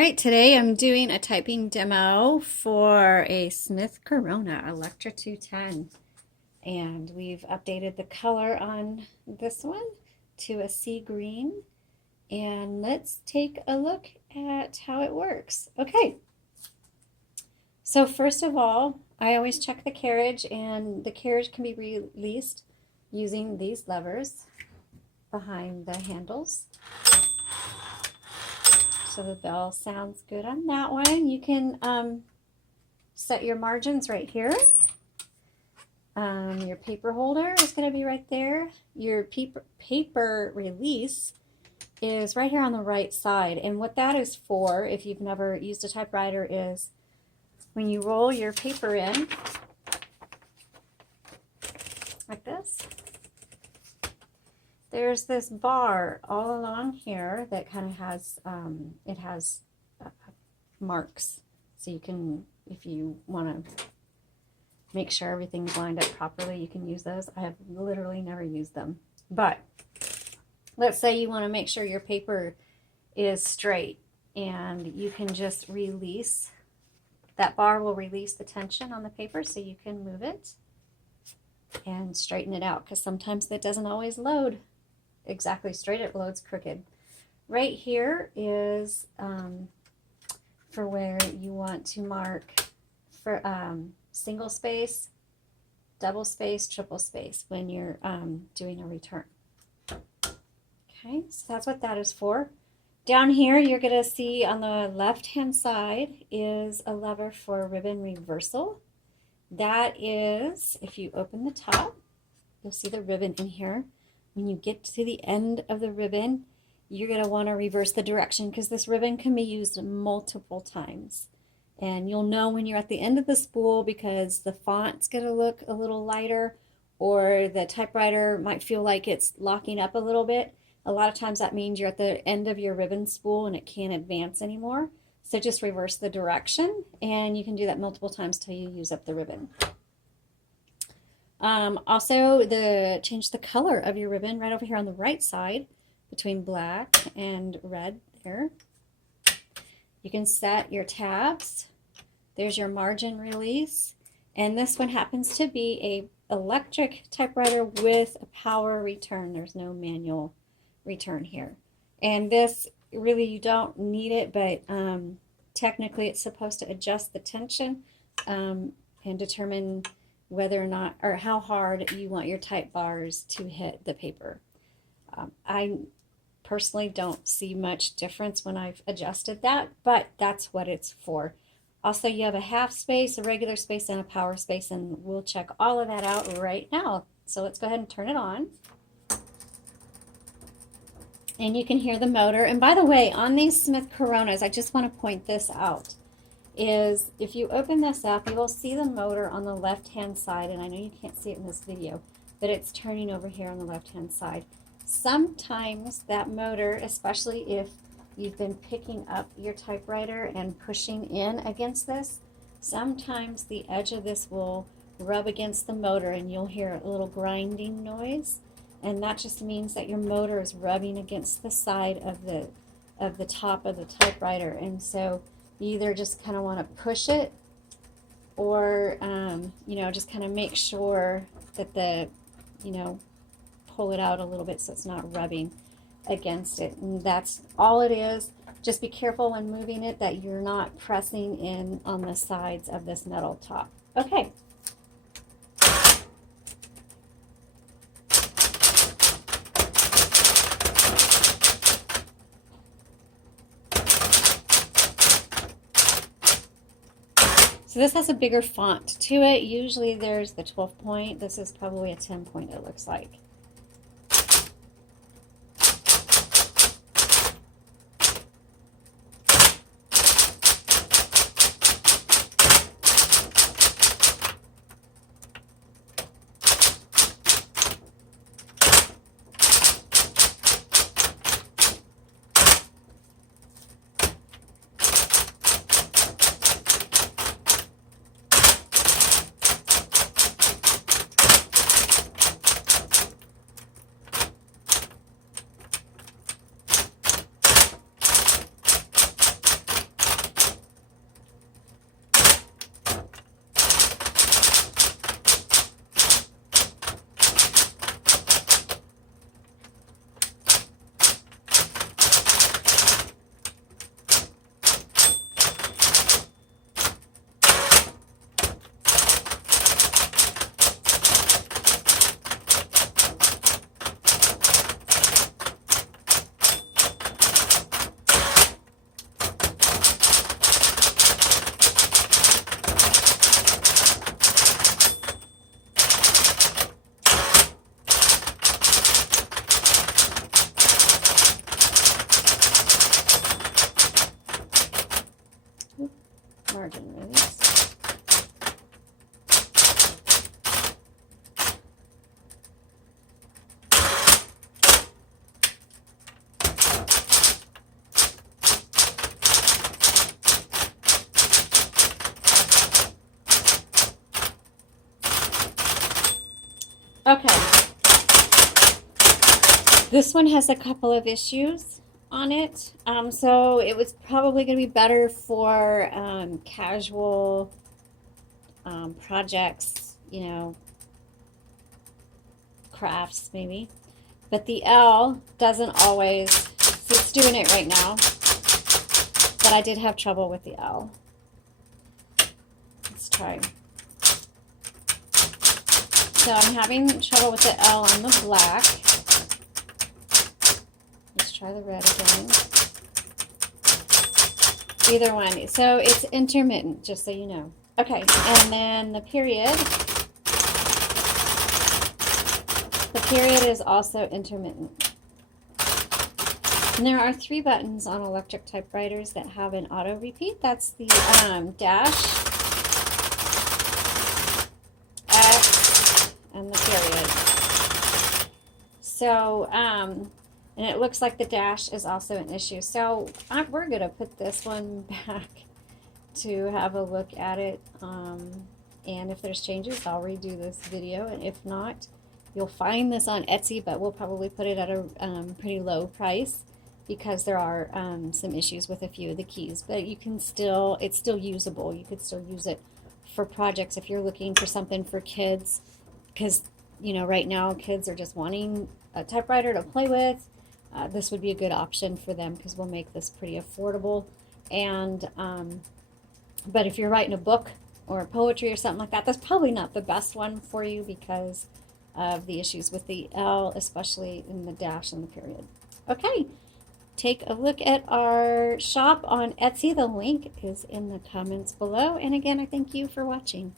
right, today I'm doing a typing demo for a Smith Corona Electra 210, and we've updated the color on this one to a sea green, and let's take a look at how it works. Okay, so first of all, I always check the carriage, and the carriage can be released using these levers behind the handles. So the bell sounds good on that one. You can set your margins right here. Your paper holder is going to be right there. Your paper release is right here on the right side. And what that is for, if you've never used a typewriter, is when you roll your paper in like this, there's this bar all along here that kind of has, it has marks. So you can, if you want to make sure everything's lined up properly, you can use those. I have literally never used them. But let's say you want to make sure your paper is straight, and you can just release, that bar will release the tension on the paper so you can move it and straighten it out, because sometimes that doesn't always load exactly straight, it loads crooked. Right here is for where you want to mark for single space, double space, triple space when you're doing a return. Okay, so that's what that is for. Down here you're going to see on the left hand side is a lever for ribbon reversal. That is, if you open the top, you'll see the ribbon in here. When you get to the end of the ribbon, you're going to want to reverse the direction, because this ribbon can be used multiple times. And you'll know when you're at the end of the spool, because the font's going to look a little lighter, or the typewriter might feel like it's locking up a little bit. A lot of times that means you're at the end of your ribbon spool and it can't advance anymore. So just reverse the direction, and you can do that multiple times till you use up the ribbon. Also, change the color of your ribbon right over here on the right side between black and red there. You can set your tabs. There's your margin release. And this one happens to be a electric typewriter with a power return. There's no manual return here. And this, really, you don't need it, but technically it's supposed to adjust the tension and determine whether or not, or how hard you want your type bars to hit the paper. I personally don't see much difference when I've adjusted that, but that's what it's for. Also, you have a half space, a regular space, and a power space, and we'll check all of that out right now. So let's go ahead and turn it on. And you can hear the motor. And by the way, on these Smith Coronas, I just want to point this out, is if you open this up, you will see the motor on the left-hand side, and I know you can't see it in this video, but it's turning over here on the left-hand side. Sometimes that motor, especially if you've been picking up your typewriter and pushing in against this, sometimes the edge of this will rub against the motor and you'll hear a little grinding noise, and that just means that your motor is rubbing against the side of the top of the typewriter. And so you either just kind of want to push it, or you know, just kind of make sure that pull it out a little bit so it's not rubbing against it. And that's all it is. Just be careful when moving it that you're not pressing in on the sides of this metal top. Okay. So this has a bigger font to it. Usually there's the 12 point. This is probably a 10 point, it looks like. margin release. Okay, this one has a couple of issues on it, so it was probably going to be better for casual projects, you know, crafts maybe. But the L doesn't always, so it's doing it right now, but I did have trouble with the L. Let's try. So I'm having trouble with the L on the black. Let's try the red again. Either one. So it's intermittent, just so you know. Okay, and then the period. The period is also intermittent. And there are 3 buttons on electric typewriters that have an auto repeat. That's the dash, X, and the period. So, and it looks like the dash is also an issue. So we're going to put this one back to have a look at it. And if there's changes, I'll redo this video. And if not, you'll find this on Etsy, but we'll probably put it at a pretty low price because there are some issues with a few of the keys. But you can still, it's still usable. You could still use it for projects if you're looking for something for kids, because, you know, right now kids are just wanting a typewriter to play with. This would be a good option for them because we'll make this pretty affordable. And but if you're writing a book or poetry or something like that, that's probably not the best one for you because of the issues with the L, especially in the dash and the period. Okay, take a look at our shop on Etsy. The link is in the comments below. And again, I thank you for watching.